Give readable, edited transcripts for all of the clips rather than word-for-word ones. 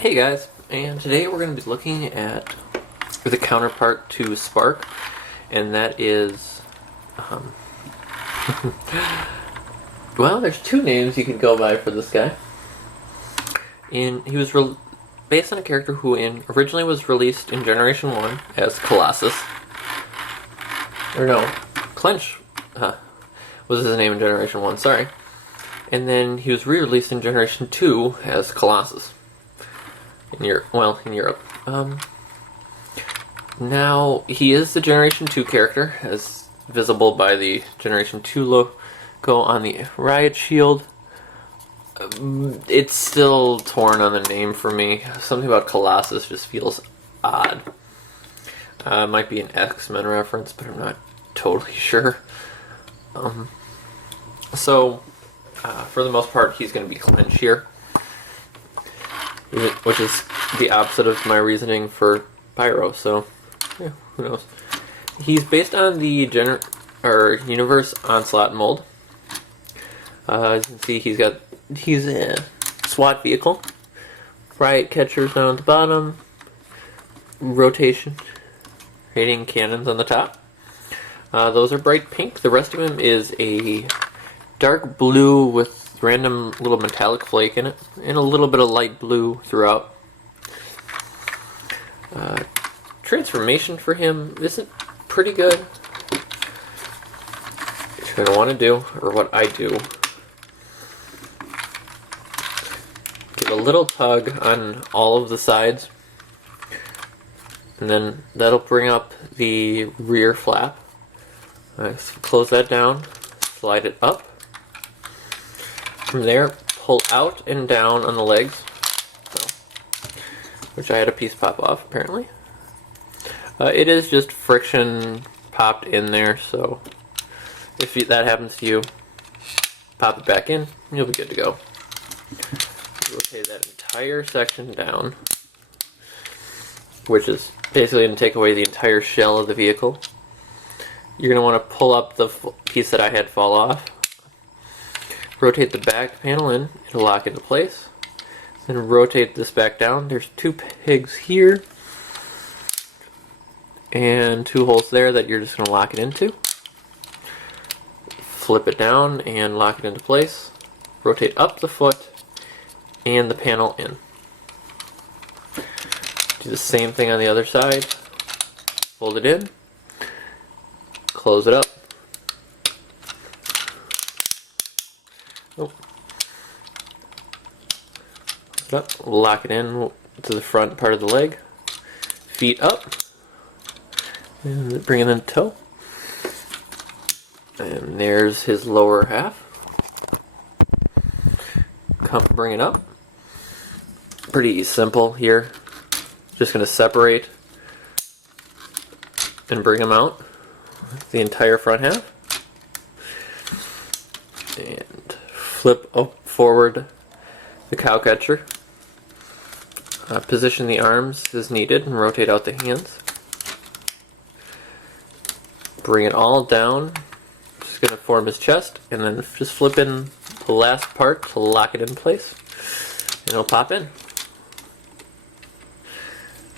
Hey guys, and today we're going to be looking at the counterpart to Spark, and that is, well, there's two names you could go by for this guy. And he was based on a character who originally was released in Generation 1 as Colossus. Or no, Clench was his name in Generation 1, sorry. And then he was re-released in Generation 2 as Colossus. In Europe. Now, he is the Generation 2 character, as visible by the Generation 2 logo on the riot shield. It's still torn on the name for me. Something about Colossus just feels odd. Might be an X-Men reference, but I'm not totally sure. For the most part, he's going to be Clench here, which is the opposite of my reasoning for Pyro, so yeah, who knows. He's based on the Universe Onslaught mold. As you can see, he's a SWAT vehicle, riot catchers down at the bottom, rotating cannons on the top. Those are bright pink. The rest of him is a dark blue with random little metallic flake in it, and a little bit of light blue throughout. Transformation for him isn't pretty good. What you're going to want to do, or what I do, give a little tug on all of the sides, and then that'll bring up the rear flap. Close that down, slide it up. From there, pull out and down on the legs, which I had a piece pop off apparently. It is just friction popped in there, so if that happens to you, pop it back in, and you'll be good to go. Rotate that entire section down, which is basically going to take away the entire shell of the vehicle. You're going to want to pull up the piece that I had fall off. Rotate the back panel in, it'll lock into place. Then rotate this back down. There's two pegs here and two holes there that you're just going to lock it into. Flip it down and lock it into place. Rotate up the foot and the panel in. Do the same thing on the other side. Fold it in. Close it up. Lock it in to the front part of the leg. Feet up. And bring it in toe. And there's his lower half. Bring it up. Pretty simple here. Just going to separate and bring him out. The entire front half. And flip up forward the cow catcher. Position the arms as needed and rotate out the hands. Bring it all down. Just going to form his chest, and then just flip in the last part to lock it in place, and it'll pop in.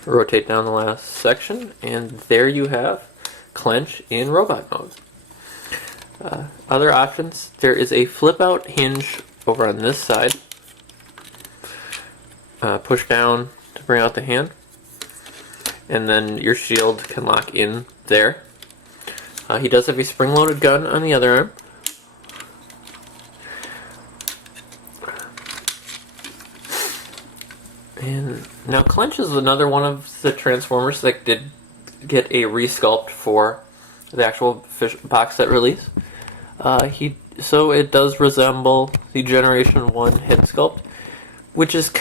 Rotate down the last section, and there you have Clench in robot mode. Other options, there is a flip out hinge over on this side. Push down to bring out the hand, and then your shield can lock in there. He does have a spring-loaded gun on the other arm. And now Clench is another one of the Transformers that did get a resculpt for the actual box set release. So it does resemble the Generation 1 head sculpt, which is,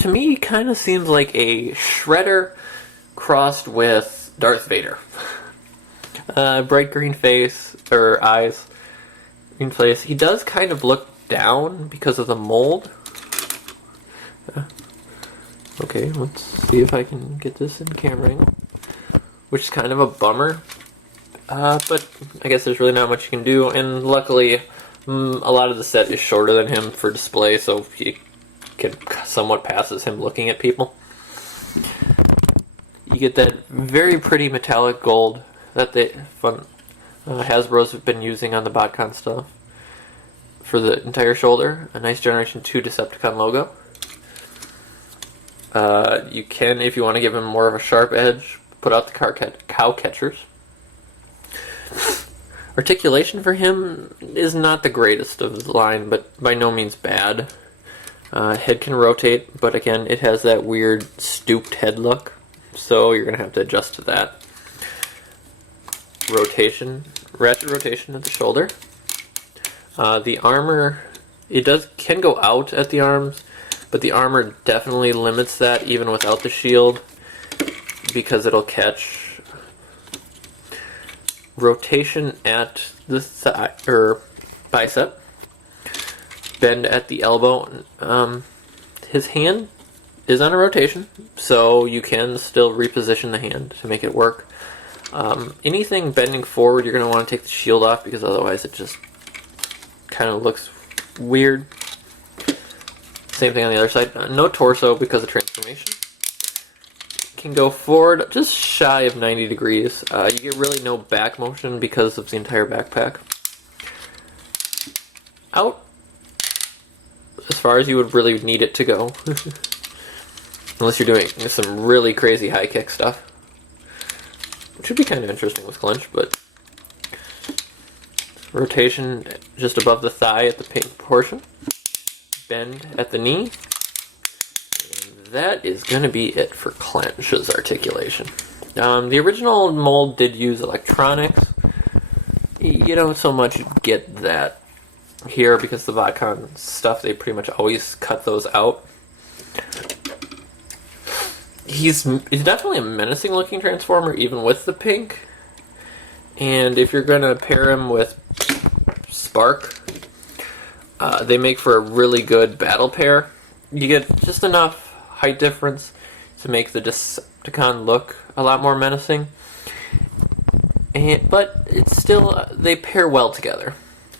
to me, kind of seems like a Shredder crossed with Darth Vader. Bright green face, or eyes, green face. He does kind of look down because of the mold. Okay, let's see if I can get this in camera angle, which is kind of a bummer. But I guess there's really not much you can do, and luckily a lot of the set is shorter than him for display, so he somewhat passes him looking at people. You get that very pretty metallic gold that Hasbro's have been using on the Botcon stuff for the entire shoulder. A nice Generation 2 Decepticon logo. You can, if you want to give him more of a sharp edge, put out the cow catchers. Articulation for him is not the greatest of the line, but by no means bad. Head can rotate, but again, it has that weird stooped head look, so you're going to have to adjust to that. Ratchet rotation at the shoulder. The armor, can go out at the arms, but the armor definitely limits that even without the shield, because it'll catch. Rotation at the thigh or bicep. Bend at the elbow. His hand is on a rotation, so you can still reposition the hand to make it work. Anything bending forward, you're going to want to take the shield off, because otherwise it just kind of looks weird. Same thing on the other side. No torso because of transformation. Can go forward just shy of 90 degrees. You get really no back motion because of the entire backpack. Out as far as you would really need it to go. Unless you're doing some really crazy high kick stuff. Which would be kind of interesting with Clench, but rotation just above the thigh at the pink portion. Bend at the knee. That is going to be it for Clench's articulation. The original mold did use electronics. You don't so much get that here because the Botcon stuff, they pretty much always cut those out. He's definitely a menacing looking Transformer, even with the pink. And if you're going to pair him with Spark, they make for a really good battle pair. You get just enough height difference to make the Decepticon look a lot more menacing, but it's still, they pair well together.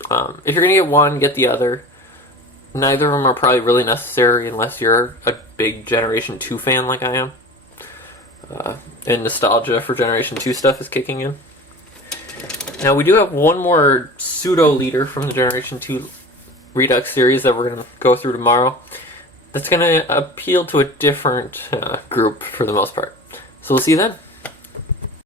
If you're gonna get one, get the other. Neither of them are probably really necessary unless you're a big Generation 2 fan like I am, and nostalgia for Generation 2 stuff is kicking in. Now we do have one more pseudo leader from the Generation 2 Redux series that we're going to go through tomorrow. That's going to appeal to a different group for the most part. So we'll see you then.